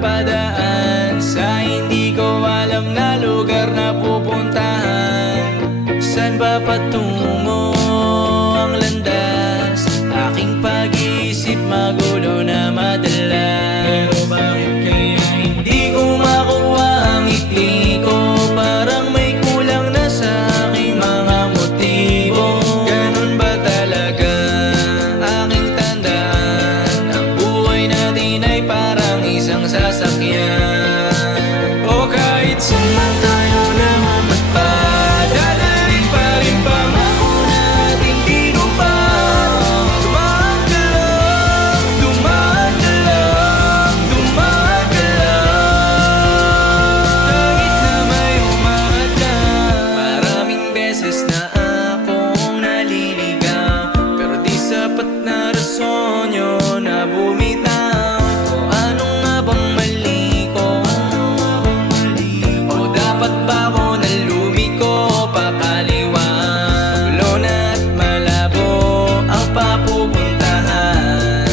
napapadaan sa hindi ko alam na lugar na pupuntahan. Saan ba patungo ang landas? Aking pag-iisip magulo na madalas. Pero bakit kaya hindi ko makuha ang ngiti ko? Parang may kulang na sa aking mga motibo. Ganun ba talaga aking tandaan? Ang buhay natin ay parang isang sasakyan. O kahit saan man tayo namamatpad, dadalhin pa rin pangako natin di ko pa. Dumaan ka lang, dumaan ka lang, dumaan ka lang. Kahit na may umahadlang, maraming beses na akong naliligaw, pero di sapat na rason yun na bumitaw. O ano nga bang mali ko? O dapat ba ako na lumiko pakaliwa? Magulo na at malabo ang papupuntahan.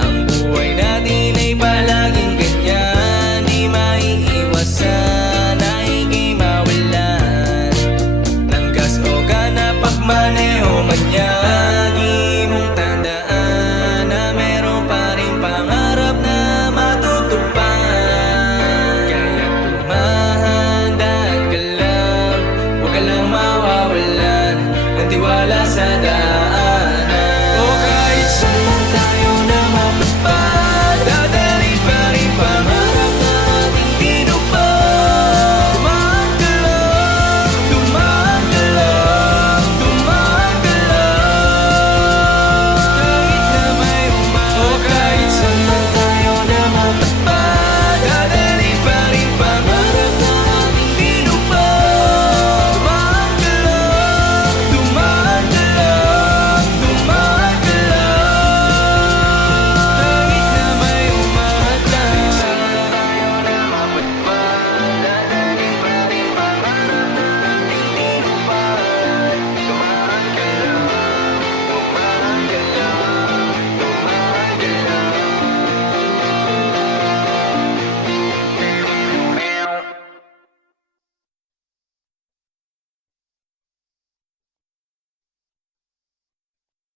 Ang buhay natin ay palaging ganyan, di maiiwasan na ika'y mawalan ng gas o gana pagmaneho man yan. Lagi mong tandaan na meron pa rin pangarap na matutupad. Kaya tumahandaan ka lang, huwag ka lang mawawalan ng tiwala sa daan.